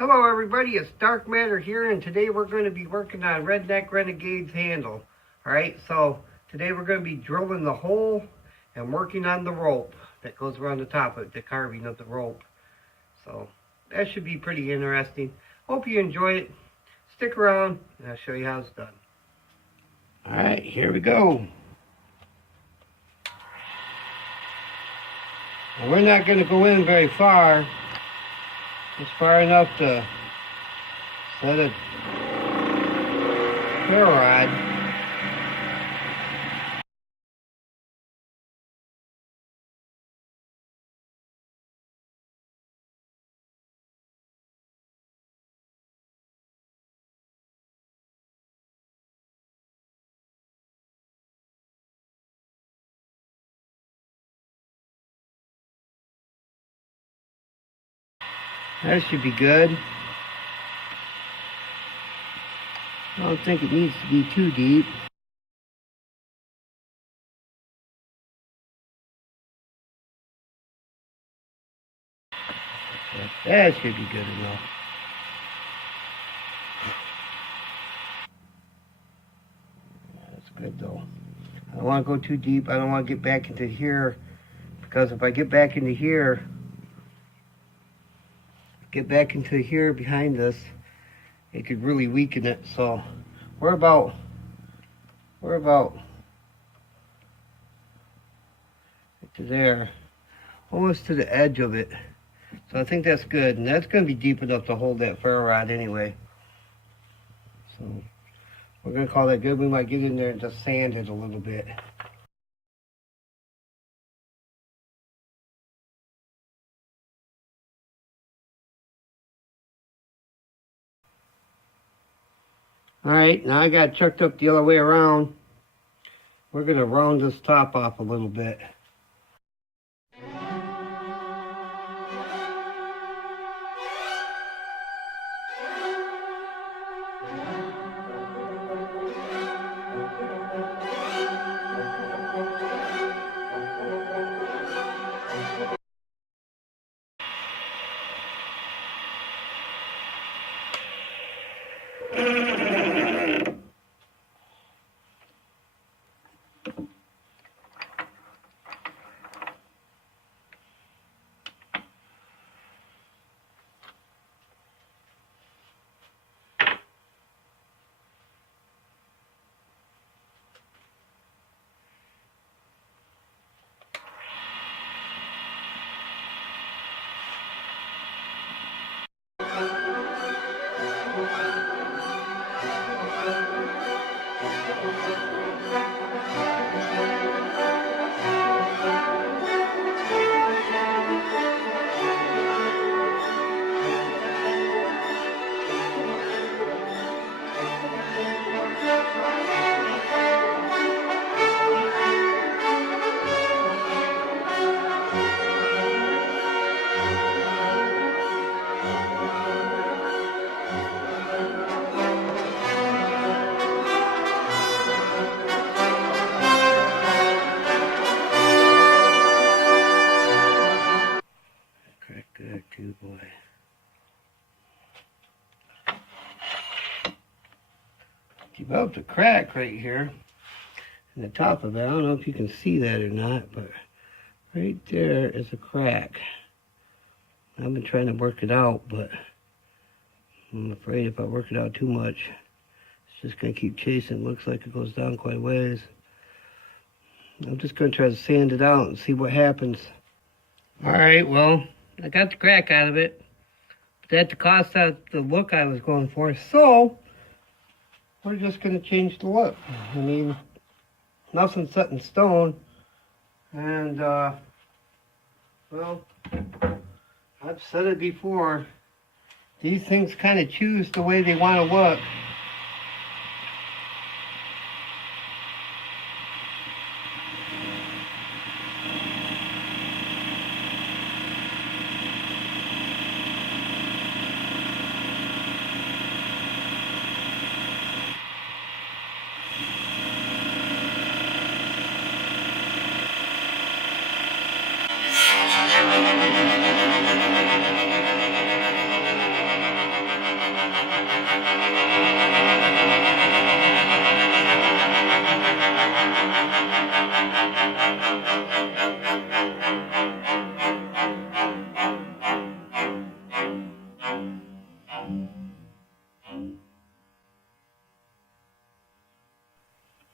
Hello everybody, it's Dark Matter here, and today we're going to be working on Redneck Renegade's handle. Alright, so today we're going to be drilling the hole and working on the rope that goes around the top of it, the carving of the rope. So that should be pretty interesting. Hope you enjoy it. Stick around and I'll show you how it's done. Alright, here we go. Well, we're not going to go in very far. It's far enough to set a ferro rod. That should be good. I don't think it needs to be too deep. That should be good enough. That's good though. I don't want to go too deep. I don't want to get back into here, because if I get back into here, behind this, it could really weaken it. So we're about to there, almost to the edge of it. So I think that's good, and that's going to be deep enough to hold that ferro rod anyway. So we're going to call that good. We might get in there and just sand it a little bit. Alright, now I got it chucked up the other way around. We're going to round this top off a little bit. Good too, boy. Developed a crack right here in the top of it. I don't know if you can see that or not, but right there is a crack. I've been trying to work it out, but I'm afraid if I work it out too much, it's just going to keep chasing. It looks like it goes down quite a ways. I'm just going to try to sand it out and see what happens. Alright, well, I got the crack out of it. That cost out the look I was going for, so we're just going to change the look. I mean, nothing's set in stone, and well, I've said it before, these things kind of choose the way they want to look.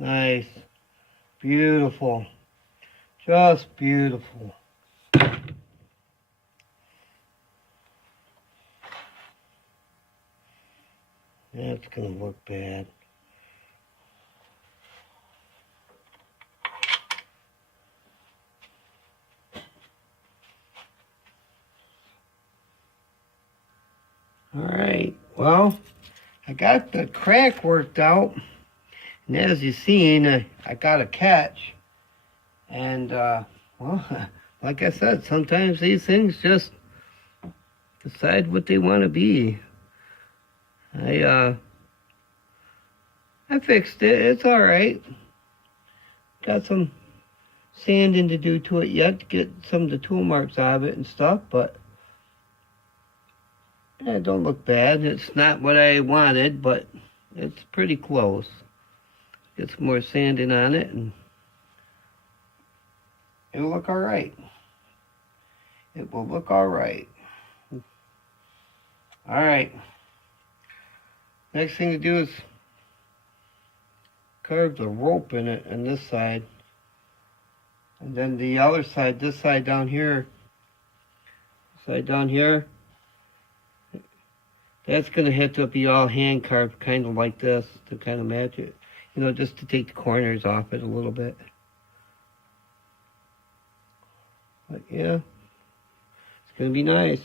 Nice. Beautiful. Just beautiful. That's going to look bad. All right. Well, I got the crack worked out. And as you've seen, I got a catch. And, well, like I said, sometimes these things just decide what they want to be. I fixed it. It's all right. Got some sanding to do to it yet to get some of the tool marks out of it and stuff, but yeah, it don't look bad. It's not what I wanted, but it's pretty close. Get some more sanding on it and it'll look all right. It will look all right. All right. Next thing to do is carve the rope in it on this side. And then the other side, this side down here, that's going to have to be all hand carved, kind of like this, to kind of match it. You know, just to take the corners off it a little bit. But yeah, it's going to be nice.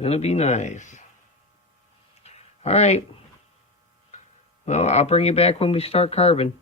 Gonna be nice. All right. Well, I'll bring you back when we start carving.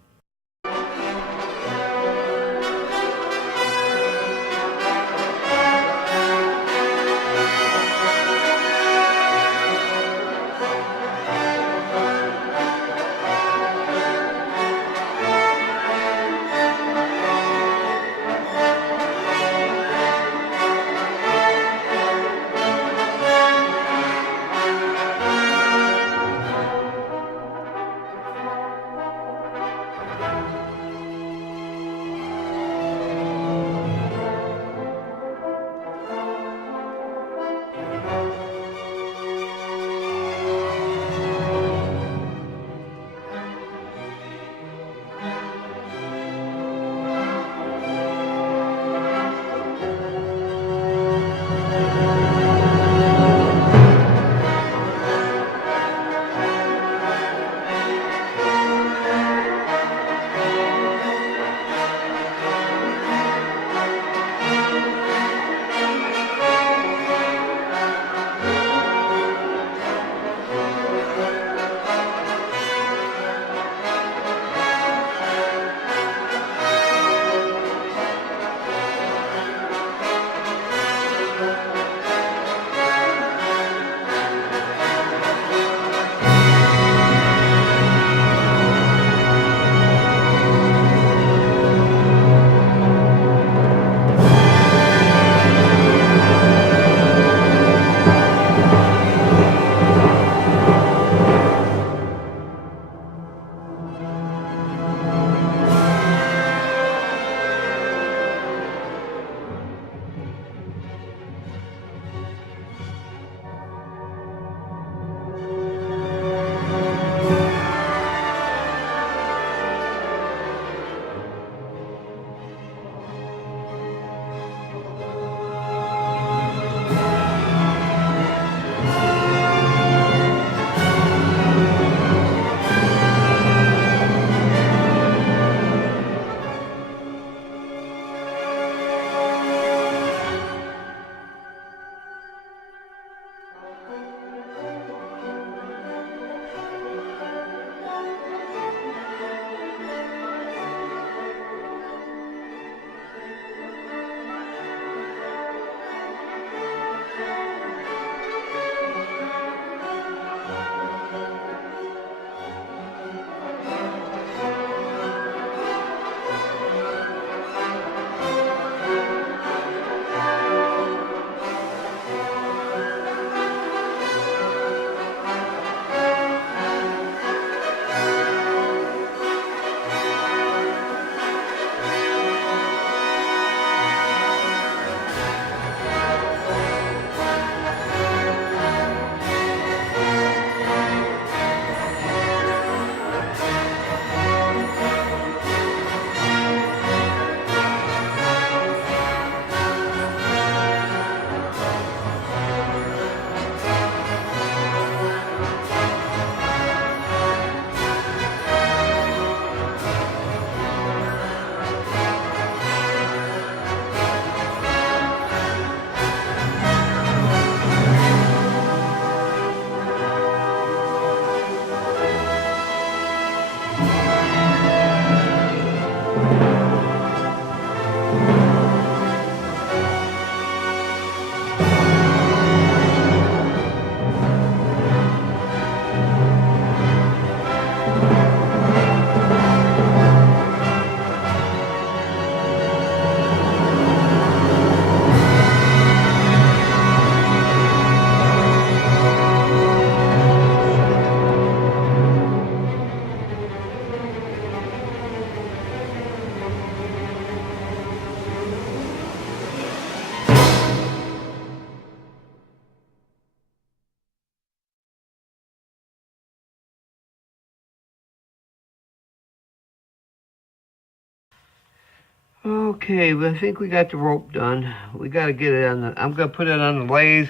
Okay, well, I think we got the rope done. We got to get it on the, I'm going to put it on the lathe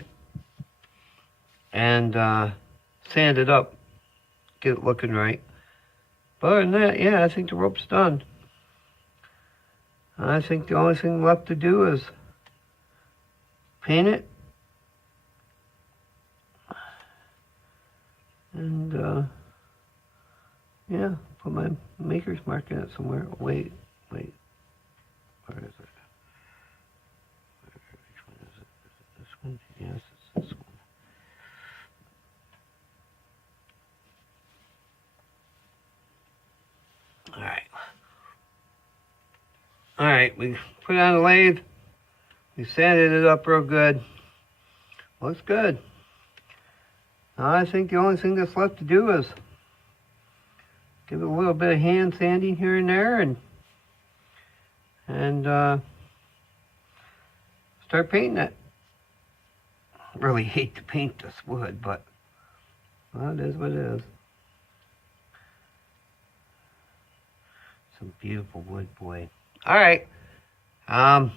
and sand it up, get it looking right. But other than that, yeah, I think the rope's done. I think the only thing left to do is paint it. And, yeah, put my maker's mark in it somewhere. Wait. Where is it? Which one is it? Is it this one? Yes, it's this one. Alright, we put it on the lathe. We sanded it up real good. Looks good. Now I think the only thing that's left to do is give it a little bit of hand sanding here and there and start painting it. Really hate to paint this wood, but well, it is what it is. Some beautiful wood, boy. All right. I'll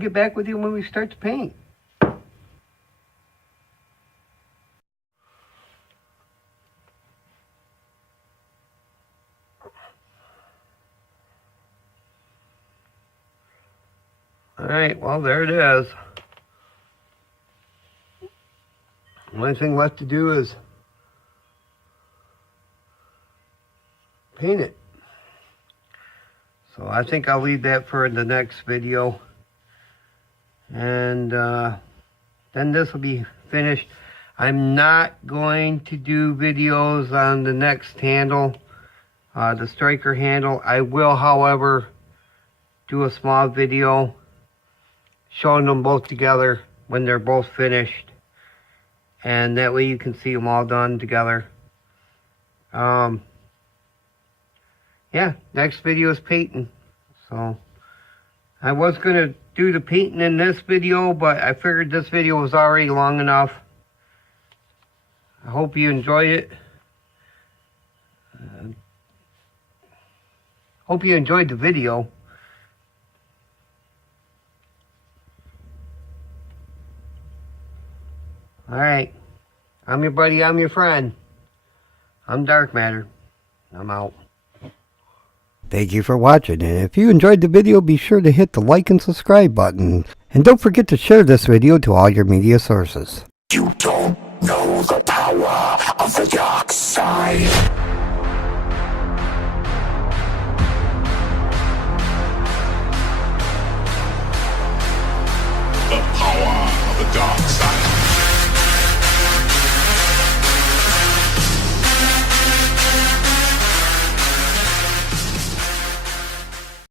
get back with you when we start to paint. All right, well, there it is. The only thing left to do is paint it. So I think I'll leave that for the next video. And then this will be finished. I'm not going to do videos on the next handle, the striker handle. I will, however, do a small video showing them both together when they're both finished. And that way you can see them all done together. Yeah, next video is painting. So I was going to do the painting in this video, but I figured this video was already long enough. I hope you enjoy it. Hope you enjoyed the video. Alright, I'm your buddy, I'm your friend. I'm Dark Matter. I'm out. Thank you for watching, and if you enjoyed the video, be sure to hit the like and subscribe button. And don't forget to share this video to all your media sources. You don't know the power of the dark side. The power of the dark